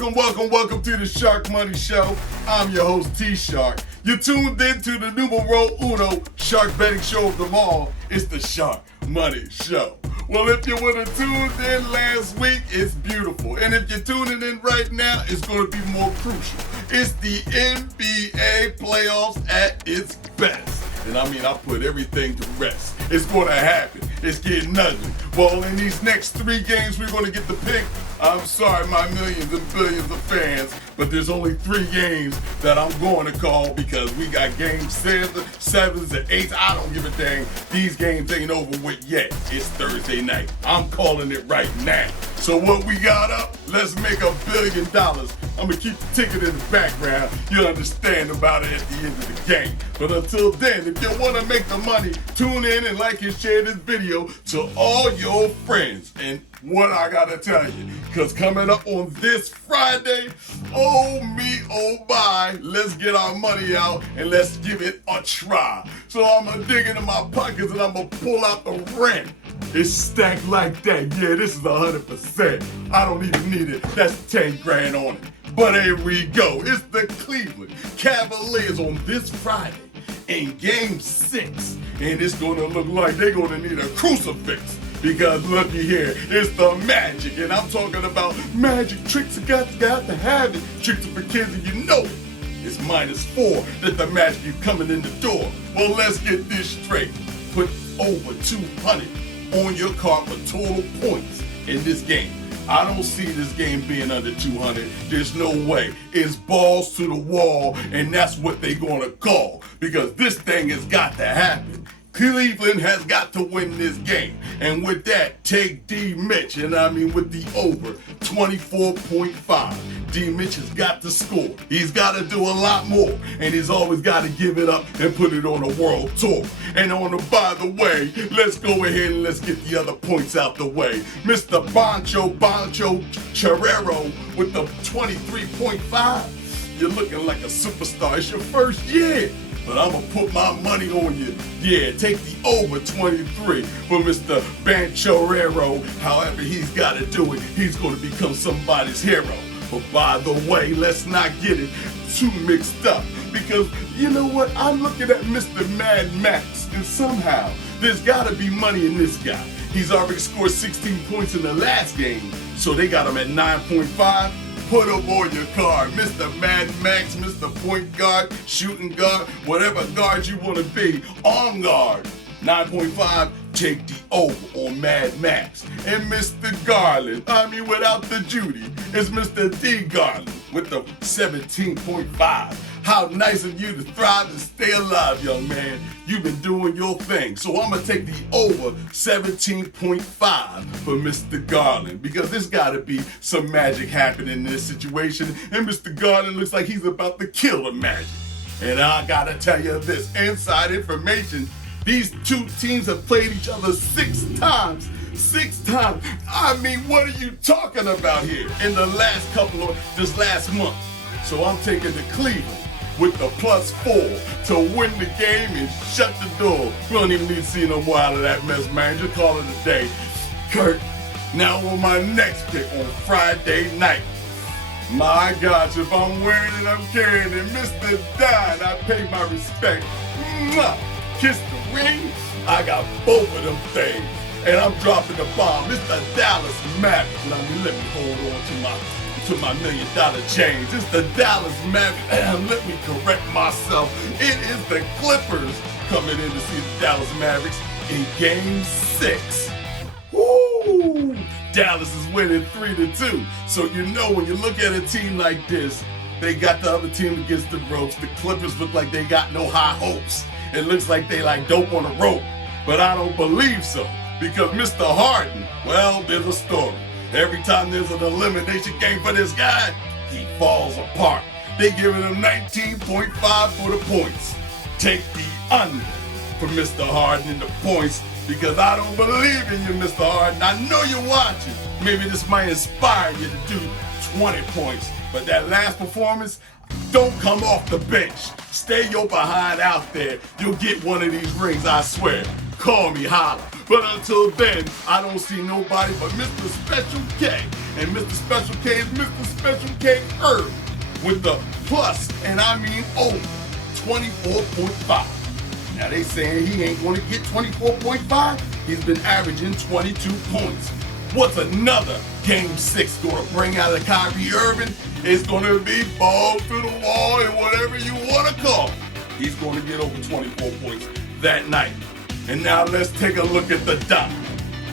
Welcome to the Sharkmoney Show. I'm your host, T-Shark. You tuned in to the numero uno shark betting show of them all. It's the Sharkmoney Show. Well, if you would have tuned in last week, it's beautiful. And if you're tuning in right now, it's going to be more crucial. It's the NBA playoffs at its best. And I mean, I put everything to rest. It's going to happen. It's getting ugly. Well, in these next 3 games, we're going to get the pick. I'm sorry, my millions and billions of fans, but there's only 3 games that I'm going to call because we got game 7s and 8s. I don't give a dang. These games ain't over with yet. It's Thursday night. I'm calling it right now. So what we got up? Let's make $1 billion. I'm going to keep the ticket in the background. You'll understand about it at the end of the game. But until then, if you want to make the money, tune in and like and share this video to all your friends. And what I got to tell you, because coming up on this Friday, oh me, oh my, let's get our money out and let's give it a try. So I'm going to dig into my pockets and I'm going to pull out the rent. It's stacked like that. Yeah, this is 100%. I don't even need it. That's 10 grand on it. But here we go. It's the Cleveland Cavaliers on this Friday in game 6. And it's going to look like they're going to need a crucifix. Because looky here, it's the Magic. And I'm talking about magic tricks. You got to have it. Tricks are for kids and you know it. It's -4 that the Magic is coming in the door. Well, let's get this straight. Put over 200 on your card for total points in this game. I don't see this game being under 200. There's no way. It's balls to the wall, and that's what they're going to call. Because this thing has got to happen. Cleveland has got to win this game. And with that, take D. Mitch. And I mean with the over 24.5. D. Mitch has got to score. He's got to do a lot more. And he's always got to give it up and put it on a world tour. And by the way, let's go ahead and let's get the other points out the way. Mr. Boncho Charrero with the 23.5. You're looking like a superstar. It's your first year. But I'm going to put my money on you. Yeah, take the over 23 for Mr. Banchorero. However he's got to do it, he's going to become somebody's hero. But by the way, let's not get it too mixed up. Because, you know what? I'm looking at Mr. Mad Max. And somehow, there's got to be money in this guy. He's already scored 16 points in the last game. So they got him at 9.5. Put him on your card. Mr. Mad Max, Mr. Point Guard, Shooting Guard, whatever guard you want to be. On guard. 9.5, take the over on Mad Max. And Mr. Garland, I mean without the Judy, it's Mr. D. Garland with the 17.5. How nice of you to thrive and stay alive, young man. You've been doing your thing. So I'm going to take the over 17.5 for Mr. Garland because there's got to be some magic happening in this situation. And Mr. Garland looks like he's about to kill the Magic. And I got to tell you this inside information. These 2 teams have played each other 6 times. 6 times. I mean, what are you talking about here in the last this last month? So I'm taking the Cleveland with the +4 to win the game and shut the door. We don't even need to see no more out of that mess, man. Just call it a day. Kurt, now on my next pick on Friday night. My gosh, if I'm wearing it, I'm carrying it. Mr. Don, I pay my respect. Mwah! Kiss the ring. I got both of them things. And I'm dropping the bomb. It's the Dallas Mavericks. Now, let me hold on to my $1 million change. It's the Dallas Mavericks. And let me correct myself. It is the Clippers coming in to see the Dallas Mavericks in game 6. Woo! Dallas is winning 3-2. So you know when you look at a team like this, they got the other team against the ropes. The Clippers look like they got no high hopes. It looks like they don't want to rope. But I don't believe so. Because Mr. Harden, well, there's a story. Every time there's an elimination game for this guy, he falls apart. They giving him 19.5 for the points. Take the under for Mr. Harden in the points because I don't believe in you, Mr. Harden. I know you're watching. Maybe this might inspire you to do 20 points. But that last performance, don't come off the bench. Stay your behind out there. You'll get one of these rings, I swear. Call me, holla. But until then, I don't see nobody but Mr. Special K. And Mr. Special K is Mr. Special K Irving with the plus, and I mean over, 24.5. Now they saying he ain't going to get 24.5. He's been averaging 22 points. What's another Game 6 going to bring out of Kyrie Irving? It's going to be ball through the wall and whatever you want to call it. He's going to get over 24 points that night. And now let's take a look at the Don.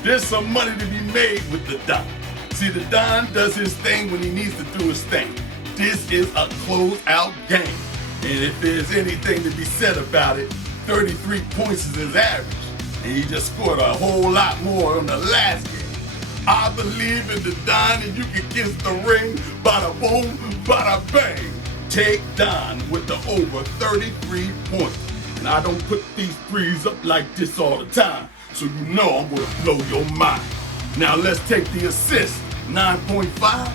There's some money to be made with the Don. See, the Don does his thing when he needs to do his thing. This is a closeout game. And if there's anything to be said about it, 33 points is his average. And he just scored a whole lot more on the last game. I believe in the Don, and you can kiss the ring, bada boom, bada bang. Take Don with the over 33 points. And I don't put these threes up like this all the time, so you know I'm gonna blow your mind. Now let's take the assist, 9.5.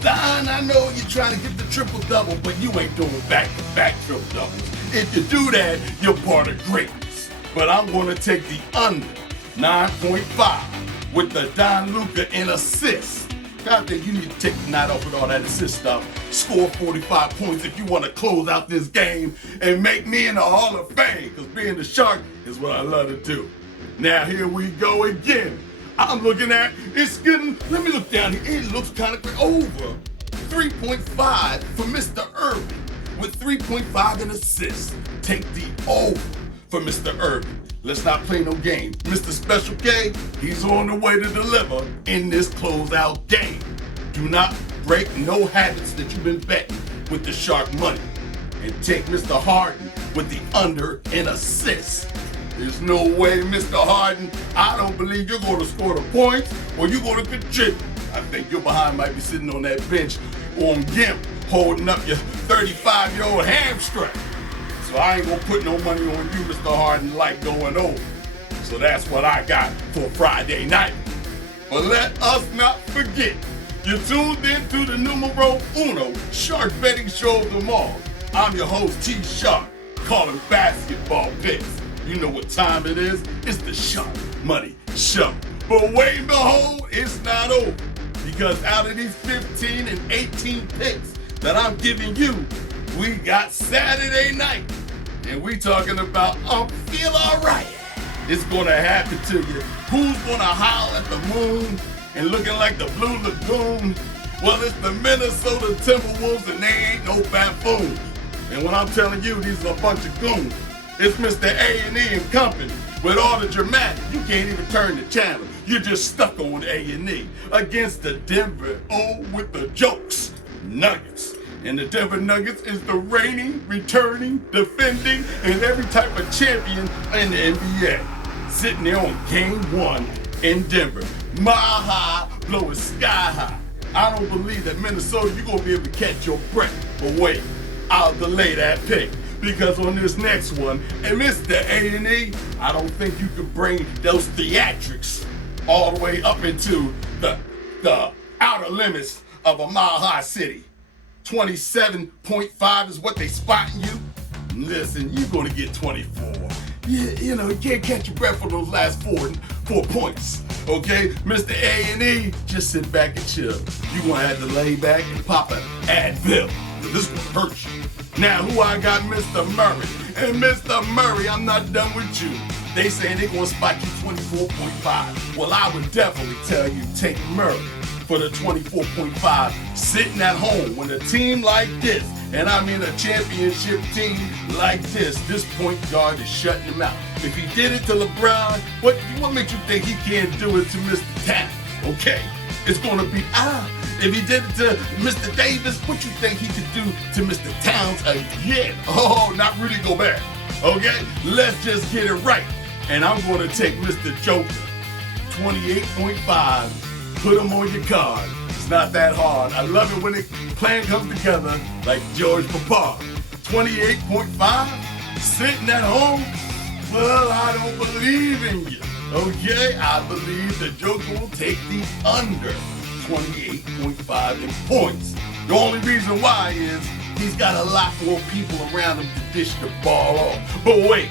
Don, I know you're trying to get the triple-double, but you ain't doing back-to-back triple-doubles. If you do that, you're part of greatness. But I'm gonna take the under, 9.5, with the Don Luka in assists. I think you need to take the night off with all that assist stuff. Score 45 points if you want to close out this game and make me in the Hall of Fame, because being the Shark is what I love to do. Now here we go again. I'm looking at, it's getting, let me look down here. It looks kind of over 3.5 for Mr. Irving with 3.5 in assists. Take the over for Mr. Irving. Let's not play no game. Mr. Special K, he's on the way to deliver in this closeout game. Do not break no habits that you've been betting with the Shark money. And take Mr. Harden with the under in assists. There's no way, Mr. Harden, I don't believe you're going to score the points or you're going to contribute. I think your behind might be sitting on that bench on GIMP holding up your 35-year-old hamstring. So I ain't gonna put no money on you, Mr. Harden, like going over. So that's what I got for Friday night. But let us not forget, you tuned in to the numero uno Shark betting show of them all. I'm your host, T Shark, calling basketball picks. You know what time it is? It's the Shark Money Show. But wait and behold, it's not over. Because out of these 15 and 18 picks that I'm giving you, we got Saturday night. And we talking about feel alright. It's gonna happen to you. Who's gonna howl at the moon and looking like the Blue Lagoon? Well, it's the Minnesota Timberwolves, and they ain't no buffoons. And when I'm telling you, these are a bunch of goons. It's Mr. A&E and Company. With all the dramatic, you can't even turn the channel. You're just stuck on A&E against the Denver with the jokes, Nuggets. And the Denver Nuggets is the reigning, returning, defending, and every type of champion in the NBA. Sitting there on Game 1 in Denver. Mile high, blowing sky high. I don't believe that Minnesota, you're going to be able to catch your breath. But wait, I'll delay that pick. Because on this next one, and Mr. A&E, I don't think you could bring those theatrics all the way up into the outer limits of a mile-high city. 27.5 is what they spotting you. Listen, you're going to get 24. You know, you can't catch your breath for those last four points. Okay, Mr. A&E, just sit back and chill. You're going to have to lay back and pop an Advil. This one hurts you. Now, who I got? Mr. Murray. And Mr. Murray, I'm not done with you. They saying they're going to spot you 24.5. Well, I would definitely tell you take Murray for the 24.5 sitting at home when a team like this, and I mean a championship team like this point guard is shutting him out. If he did it to LeBron, what makes you think he can't do it to Mr. Towns? Okay, it's going to be If he did it to Mr. Davis, what you think he could do to Mr. Towns again? Oh, not Rudy Gobert. Okay, let's just get it right. And I'm going to take Mr. Joker, 28.5. Put him on your card. It's not that hard. I love it when the plan comes together like George Papa. 28.5? Sitting at home? Well, I don't believe in you. Okay? I believe the Joker will take the under 28.5 in points. The only reason why is he's got a lot more people around him to dish the ball off. But wait,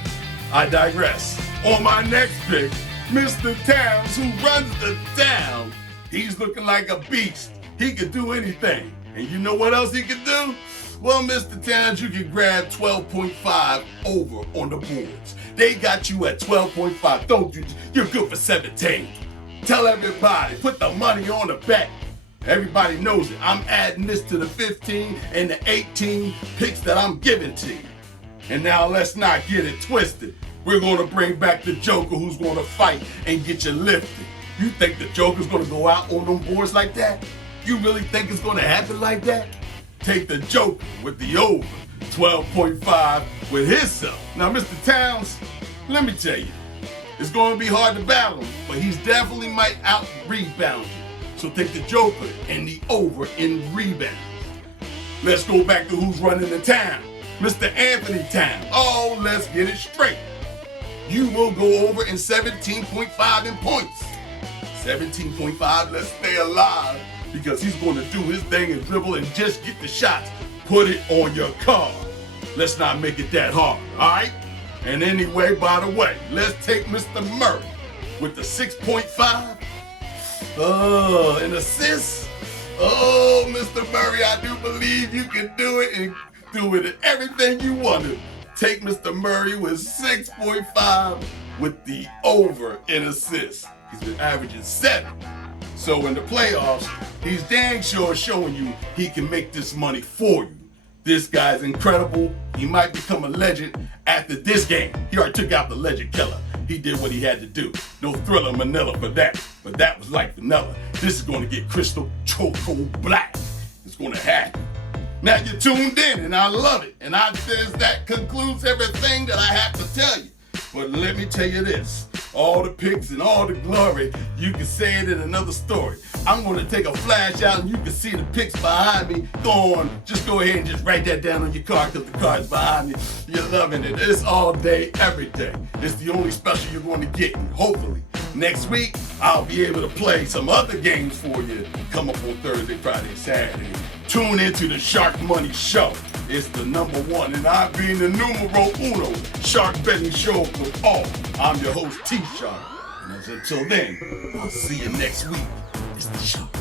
I digress. On my next pick, Mr. Towns, who runs the town. He's looking like a beast. He can do anything. And you know what else he can do? Well, Mr. Towns, you can grab 12.5 over on the boards. They got you at 12.5. Don't you? You're good for 17. Tell everybody, put the money on the bet. Everybody knows it. I'm adding this to the 15 and the 18 picks that I'm giving to you. And now let's not get it twisted. We're going to bring back the Joker who's going to fight and get you lifted. You think the Joker's going to go out on them boards like that? You really think it's going to happen like that? Take the Joker with the over 12.5 with himself. Now, Mr. Towns, let me tell you, it's going to be hard to battle him, but he's definitely might out-rebound you. So take the Joker and the over in rebounds. Let's go back to who's running the town. Mr. Anthony Town. Oh, let's get it straight. You will go over in 17.5 in points. 17.5, let's stay alive, because he's going to do his thing and dribble and just get the shots. Put it on your card. Let's not make it that hard, all right? And anyway, by the way, let's take Mr. Murray with the 6.5. An assist. Oh, Mr. Murray, I do believe you can do it and do it in everything you wanted. Take Mr. Murray with 6.5 with the over in assists. He's been averaging 7. So in the playoffs, he's dang sure showing you he can make this money for you. This guy's incredible. He might become a legend after this game. He already took out the legend killer. He did what he had to do. No Thriller Manila for that. But that was like vanilla. This is going to get crystal choco black. It's going to happen. Now you're tuned in, and I love it. And that concludes everything that I have to tell you. But let me tell you this. All the picks and all the glory, you can say it in another story. I'm going to take a flash out and you can see the picks behind me. Go on, just go ahead and just write that down on your card, because the card's behind me. You're loving it. It's all day, every day. It's the only special you're going to get. And hopefully, next week, I'll be able to play some other games for you. Come up on Thursday, Friday, Saturday. Tune into the Sharkmoney Show. It's the #1, and I being the numero uno shark betting show of all. I'm your host, T-Shark. And until then, I'll see you next week. It's the Shark.